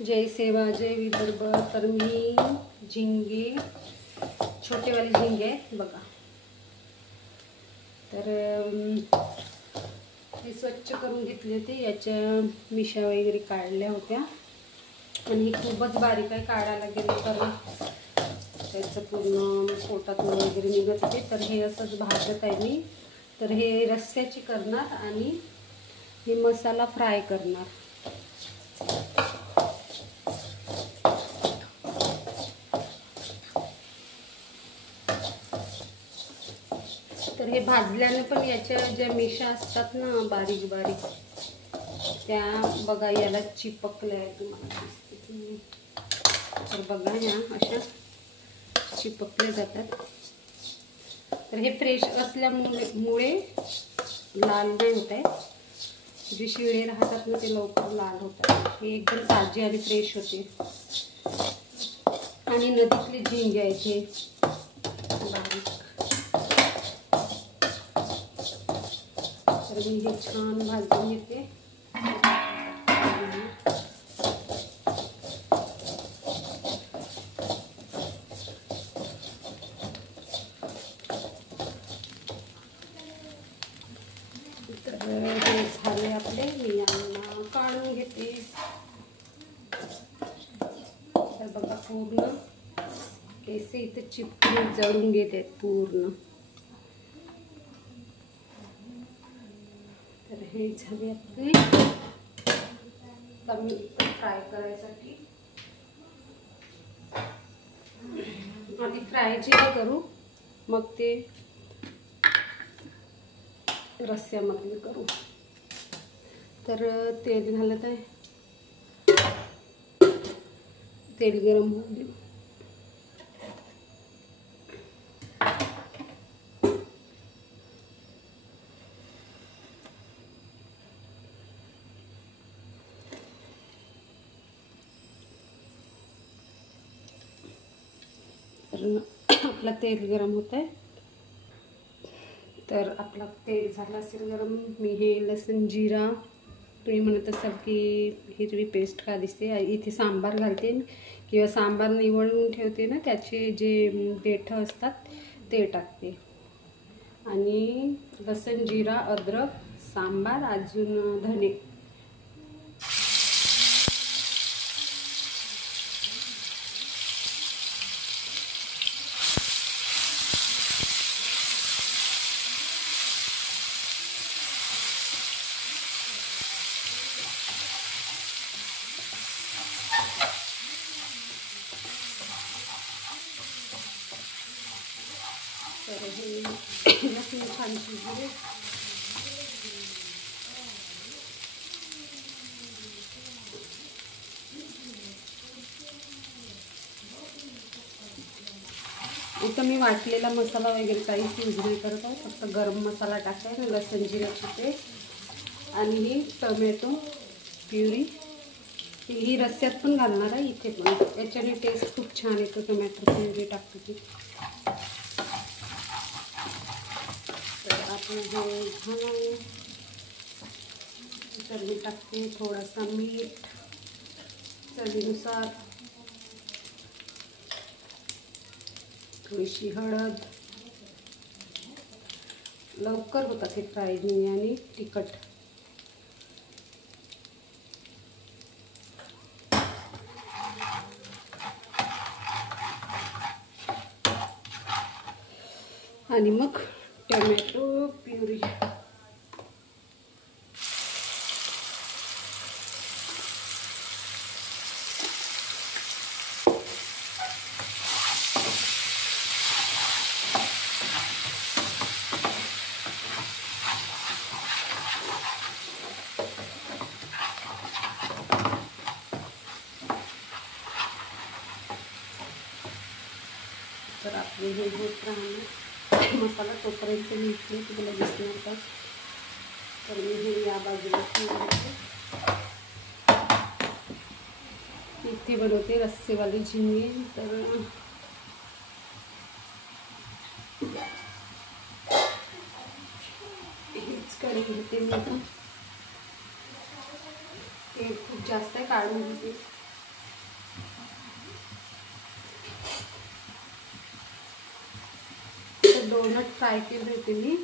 जय सेवा जय विदर्भ। तर मी झिंगे, छोटेवाले झिंगे आहेत बघा। तर हे स्वच्छ करून घेतले होते, याच्या मिशा वगैरे काढल्या होत्या आणि खूपच बारीक आहे, काढायला गेलं तर त्याचं पूर्ण पोटातून वगैरे निघत होते। तर हे असंच भाजत आहे मी। तर हे रस्स्याची करणार आणि हे मसाला फ्राय करणार। तर हे भाजल्याने पण याच्या ज्या मिशा असतात ना बारीक बारीक, त्या बघा याला चिपकल्या आहेत तुम्हाला दिसते। तर बघा ह्या अशा चिपकले जातात। तर हे फ्रेश असल्यामुळे लाल नाही होत आहे, जे शिळे राहतात ना ते लवकर लाल होतात। हे एकदम ताजे आणि फ्रेश होते आणि नदीतले झिंगे आहेत हे बारीक। तर मी हे छान भाजून घेते। तर हे झाले आपले, मी यांना काढून घेते। तर बघा पूर्ण केस इथे चिपकून जळून घेते पूर्ण। तर हे झाले आपले कमी फ्राय करायसाठी। आधी फ्राय जे करू, मग ते रस्स्यामध्ये करू। तर तेल घालत आहे, तेल गरम होऊ दे। तर आपला तेल गरम होत आहे। तर आपला तेल झालं असेल गरम, मी हे लसूण जिरा, तुम्ही म्हणत असाल की हिरवी पेस्ट का दिसते, इथे सांबार घालते किंवा सांबार निवडून ठेवते ना, त्याचे जे देठं असतात ते टाकते। आणि लसूण जिरा, अद्रक, सांबार, अजून धने। तर हे लसूण छान शिजले। इथं मी वाटलेला मसाला वगैरे काहीच यूज नाही करत आहे, फक्त गरम मसाला टाकते, लसूण जिऱ्याची पेस्ट आणि ही टोमॅटो प्युरी। ही रस्स्यात पण घालणार आहे इथे पण, याच्याने टेस्ट खूप छान येतो टोमॅटो प्युरी टाकते ती। तर आपण हे झालं, तर मी टाकते थोडासा मीठ चवीनुसार, थोडीशी हळद। लवकर होतात हे फ्राय झिंगे आणि तिखट। आणि मग टोमॅटो प्युरी। तर आपले हे होत राहणार मसाला, तोपर्यंत मी इथे तुम्हाला दिसणार का। तर मी हे या बाजूला ठेवते, इथे बनवते रस्सेवाले झिंगे। तर हेच कढई घेते मी आता, तेल खूप जास्त आहे, काढून घेते। डोनट फ्राय केले होते मी,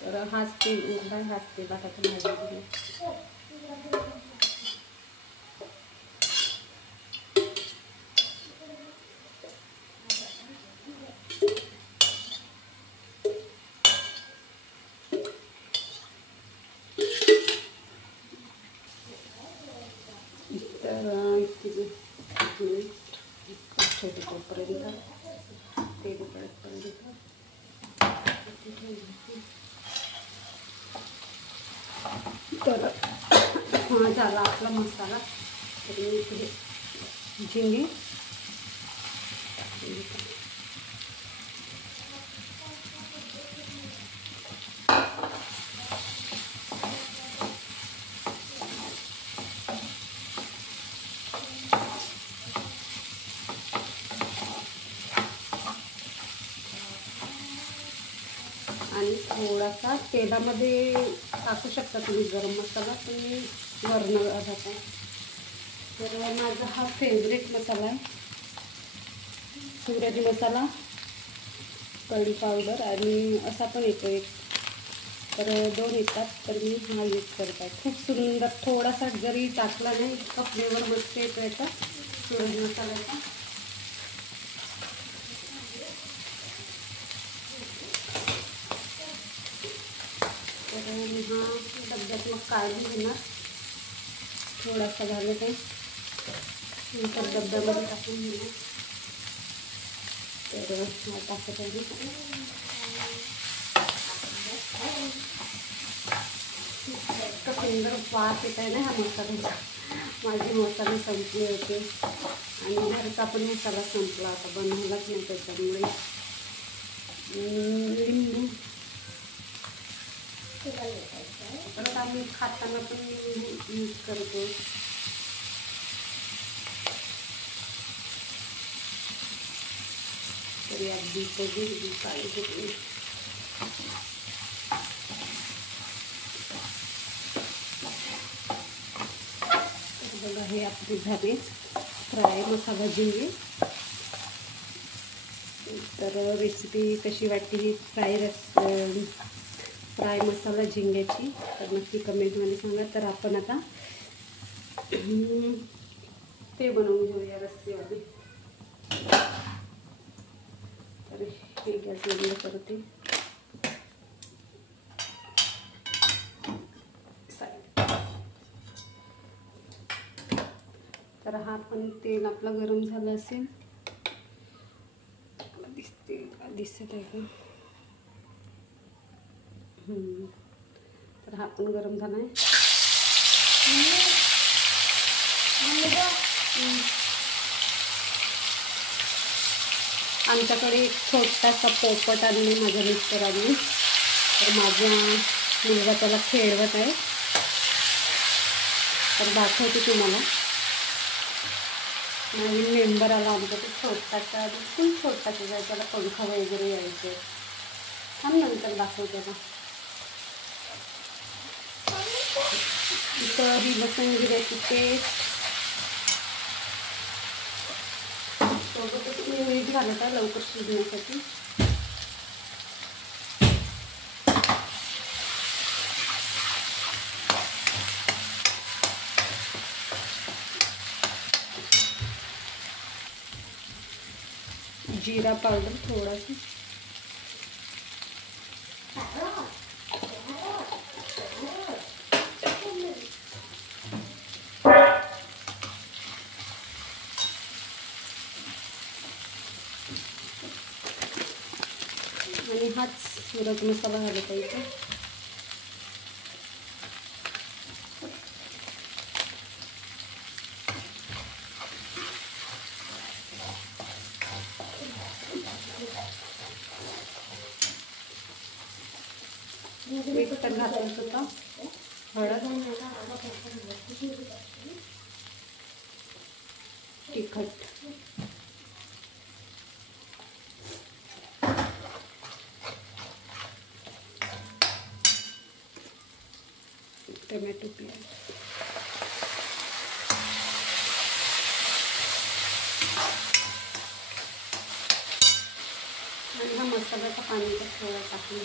तर हाच तेल उरला, हाच तेलात आता भाजून. छोटे तोपर्यंत तेल उकळेपर्यंत तर हा झाला आपला मसाला. तर मी इथे झिंगे आणि थोडासा तेलामध्ये टाकू शकता तुम्ही गरम मसाला, तुम्ही वरण घालता. तर माझा हा फेवरेट मसाला आहे, सूरज मसाला, कढी पावडर आणि असा पण येतो एक, तर 2 येतात, तर मी हा यूज करत आहे. खूप सुंदर, थोडासा जरी टाकला नाही इतका फ्लेवर मस्त येतो याचा सूरज मसाल्याचा. तर मी हा डब्यात मग काढून घेणार, थोडासा झालं काय नंतर डब्यामध्ये टाकून घेणार. तर हा टाकत आहे. इतका सुंदर वास येत आहे ना ह्या मसाल्याचा. माझे मसाले संपले होते आणि घरचा पण मसाला संपला, आता बनवलाच नाही त्याच्यामुळे लिंबू. परत आम्ही खाताना पण लिंबू यूज करतो. तरी अगदी कधी पाहिजे. बघा हे आपले झाले फ्राय मसाला झिंगे. तर रेसिपी कशी वाटली ही फ्राय मसाला झिंग्याची, तर नक्की कमेंटमध्ये सांगा. तर आपण आता ते बनवून घेऊया रस्सेवाले. तर हे गॅस बंद करते. तर हा पण तेल आपलं गरम झालं असेल, दिसत आहे का? तर हा पण गरम झाला आहे. आमच्याकडे एक छोटासा पोपट आणले माझ्या मिस्टरांनी, तर माझा मुलगा त्याला खेळवत आहे. तर दाखवते तुम्हाला. नवीन मेंबर आला आमचा, तो छोटासा, बिलकुल छोटासा जाय, त्याला पंखा वगैरे यायचे. थांब नंतर दाखवते ना. इथं ही लसूण जिऱ्याची पेस्ट, सोबतच मी मीठ घालत आहे लवकर शिजण्यासाठी. जीरा पावडर थोडासा, आणि हाच सूरज मसाला घालत आहे इथे. एक तर घालायचं होतं हळद, तिखट, टोमॅटो प्याज, आणि हा मसाल्याचं पाणी थोडं टाकून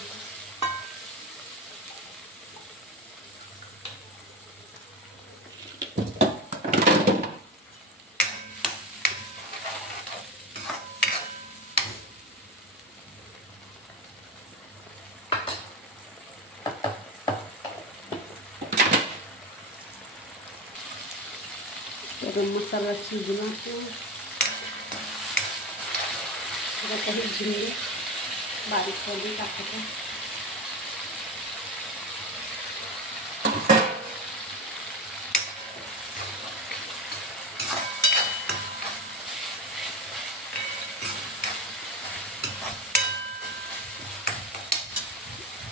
गरम मसाला शिजला तर काही जिरे बारीक करून टाकते.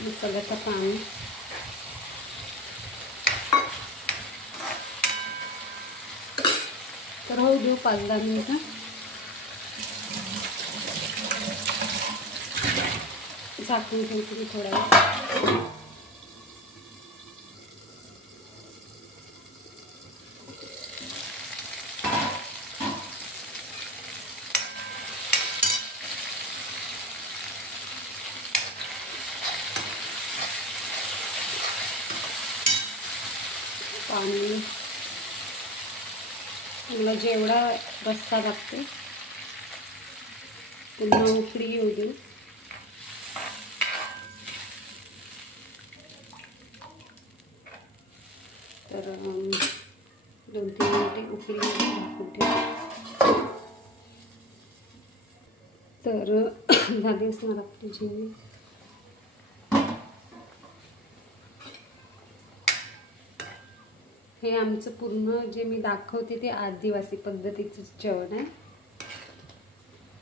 मसाल्याचं पाणी तर होऊ देऊ 5-10 मिनिटं. झाकून ठेवते थोडा वेळ. पाणी मला जेवढा रस्सा लागते पुन्हा उकळी येऊ देऊ. तर 2-3 मिनिटे उकळी झाकून ठेवू. तर झाली असणार आपली झिंगी. हे आमचं पूर्ण जे मी दाखवते ते आदिवासी पद्धतीचं जेवण आहे.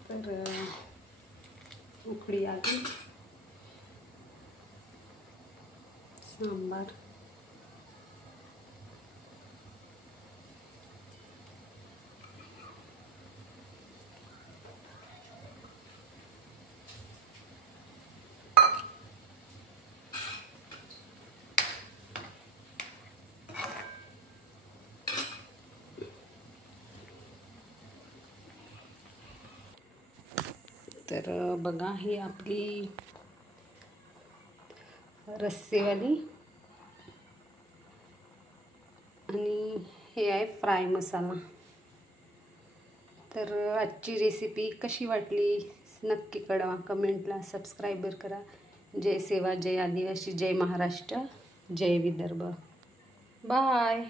तर उकळी आली. सांबार तर बघा ही आपली रस्सेवाली आणि हे आहे फ्राय मसाला. तर आजची रेसिपी कशी वाटली नक्की कळवा कमेंटला. सबस्क्राईबर करा. जय सेवा, जय आदिवासी, जय महाराष्ट्र, जय विदर्भ. बाय.